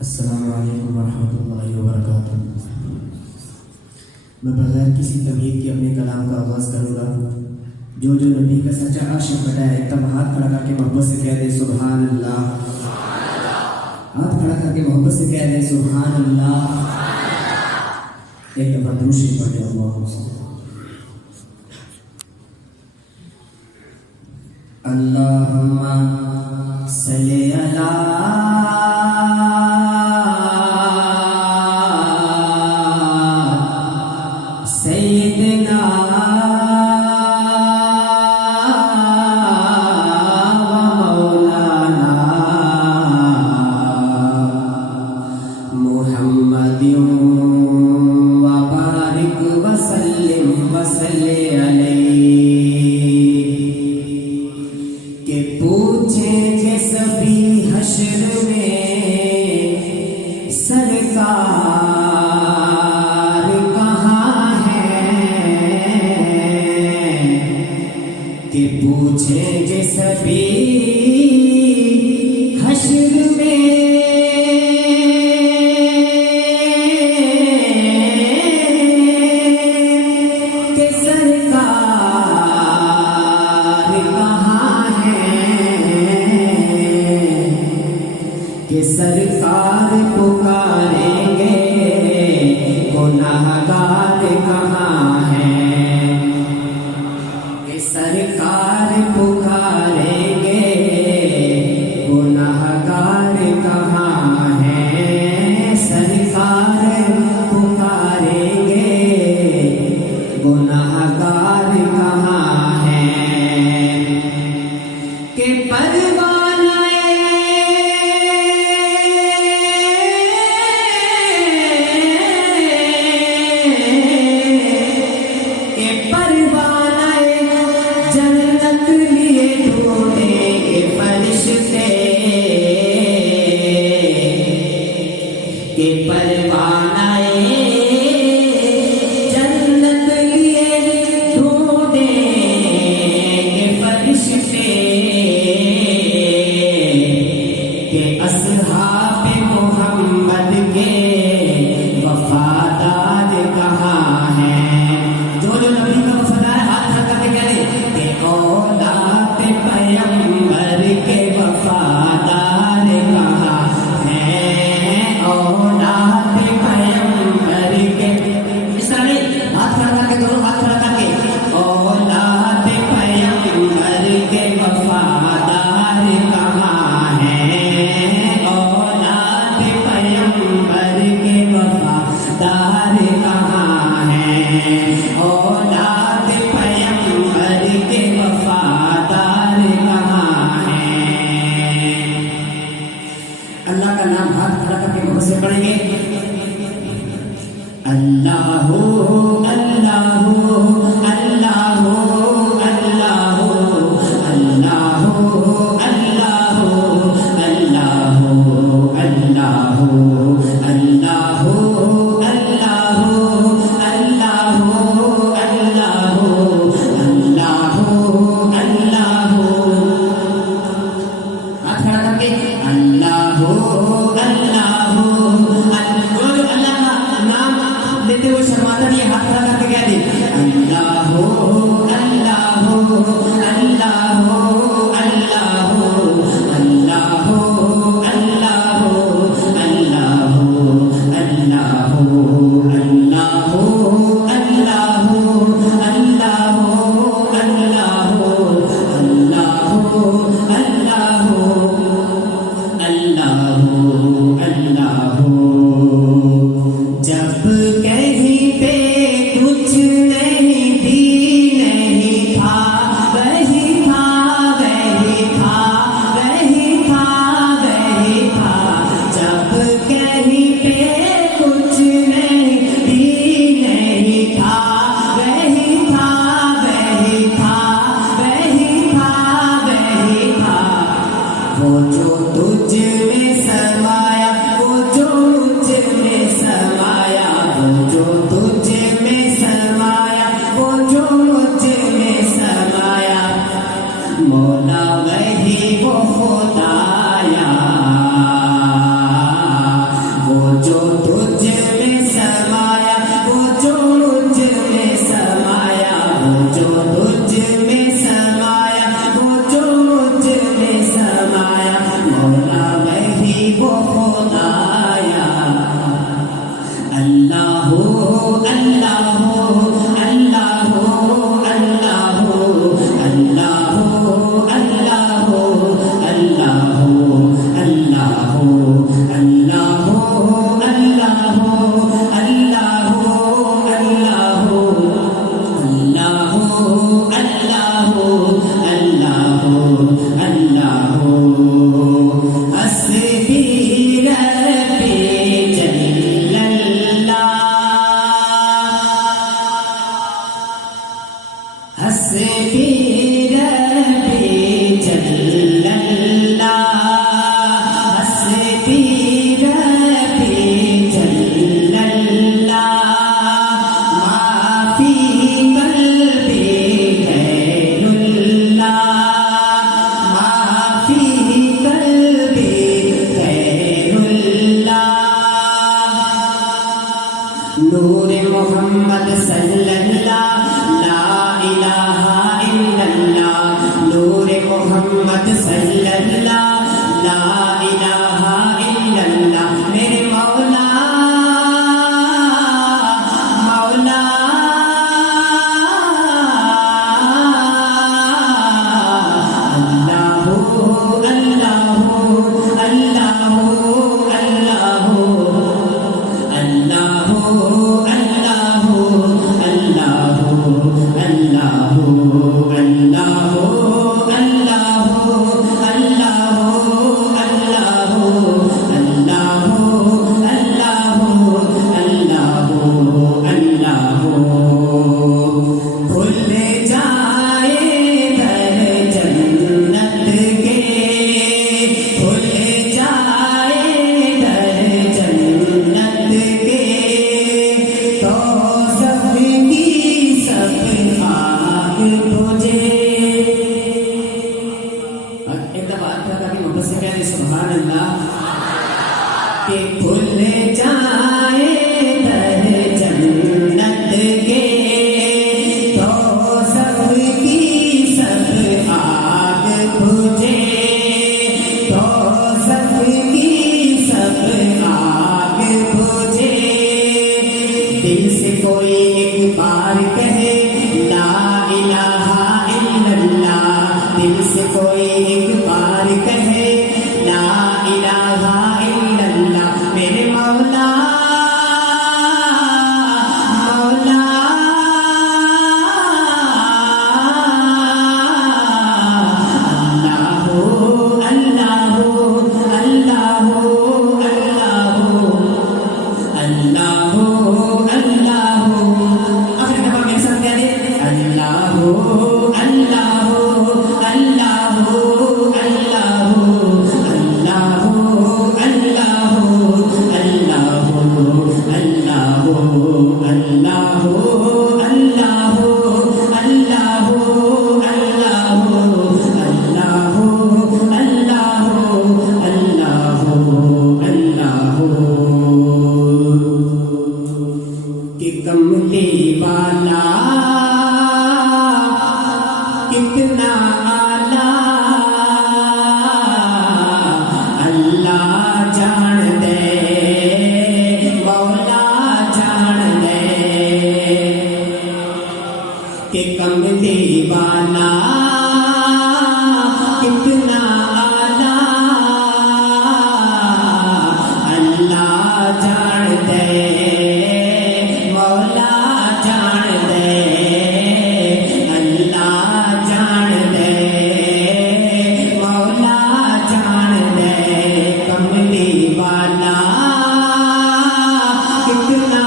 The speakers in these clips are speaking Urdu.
السلام علیکم ورحمۃ اللہ وبرکاتہ۔ میں بغیر کسی تمہید کے اپنے کلام کا آغاز کروں گا۔ جو نبی کا سچا عاشق بٹا ہے تب ہاتھ کھڑا کر کے محبت سے کہہ دے سبحان اللہ۔ ہاتھ کھڑا کر کے محبت سے کہہ دے سبحان اللہ۔ ایک دفعہ درود شریف پڑھ لیں اللہم صلی علی سیدنا و مولانا محمد و بارک وسلم وصلی علیہ۔ کہ پوچھیں گے سبھی حشر میں سرکار کہ پوچھیں گے سبھی حشر میں کہ سرکار کہاں ہے، کہ سرکار پکاریں گے گناہگار کہاں ہے، سرکار پکاریں گے گناہگار کہاں ہے، سرکار پکاریں گے گناہگار کہاں ہے۔ کہ پروانہ جنت لیے ڈھونڈیں گے فرشتے، کہ پروانہ جنت لیے ڈھونڈیں گے فرشتے، کہ اصحاب محمد کے وفادار کہاں ہیں۔ جو نبی کا وفادار ہاتھ کھڑا کر کے کہہ دے کہ اولاد پیغمبر کے وفادار کہاں ہیں، اولاد پیغمبر کے، اس طرح نہیں، ہاتھ کھڑا کر کے دونوں ہاتھ کھڑا کر کے اولاد پیغمبر کے وفادار کہاں ہیں، اولاد پیغمبر کے وفادار کہاں ہیں، اولاد پیغمبر کے وفادار کہاں ہیں۔ اللہ کا نام ہاتھ کھڑا کر کے محبت سے پڑھیں گے۔ اللہ اللہ اللہ اللہ اللہ اللہ اللہ اللہ اللہ لیتے ہوئے شرماتا نہیں ہے، صلی اللہ لا الہ الا اللہ نور محمد صلی اللہ لا الہ الا اللہ میرے مولا مولا اللہ اللہ اللہ اللہ سبحان اللہ کہ کھل جائے در جنت کے تو سب کی سب آگ بجھے تو سب کی سب آگ بجھے دل سے کوئی ایک بار کہے لا الہ الا اللہ دل سے کوئی ایک بار کہے لا الہ الا اللہ میرے مولا مولا اللہ اللہ اللہ اللہ اللہ آخر دفعہ میرے ساتھ کہہ دیں اللہ اللہ اللہ کملی والا کتنا اللہ جان دے مولا جان دے کہ کملی والا کتنا اللہ جان دے مولا جان دے اللہ جان دے مولا جان دے کملی والا کتنا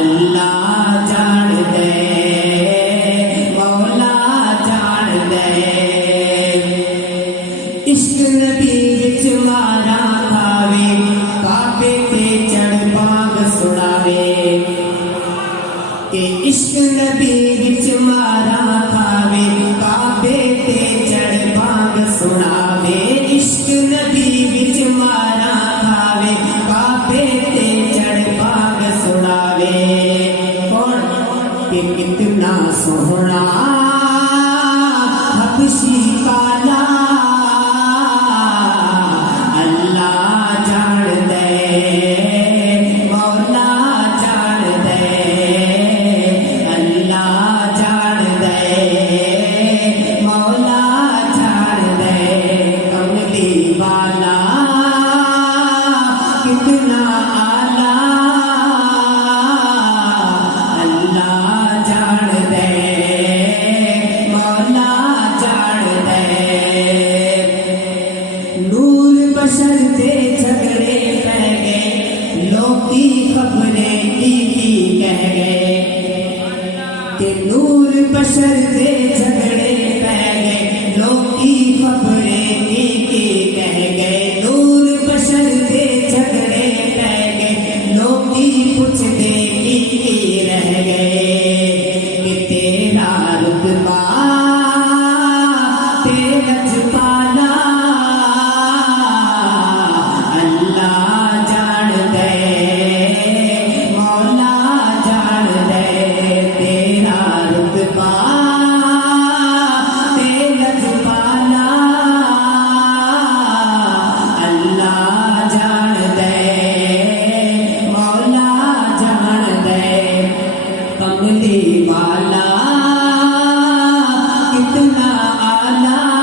اللہ جان دے مولا جان دے عشق نبی وچ مارا کھاوے کعبے تے چڑھ بانگ سناوے کہ عشق نبی وچ مارا کھاوے کعبے تے چڑھ بانگ سناوے عشق نبی وچ مارا کھاوے کعبے تے چڑھ بانگ سناوے کون کہ کتنا سوہنا حبشی کالا اللہ جان دے مولا جان دے اللہ جان دے مولا جان دے کملی والا کتنا اللہ جان دے مولا جان دے نور بشر دے جھگڑے پہ گئے لوکی خبریں کی کہہ گئے کہ نور بشر دے جھگڑے پہ گئے لوکی خبریں کی کہہ گئے نور بشر دے جھگڑے پہ گئے لوکی پوچھتے کی رہ گئے کہ تیرا رتبہ تیرا جپالا اللہ جان دے اللہ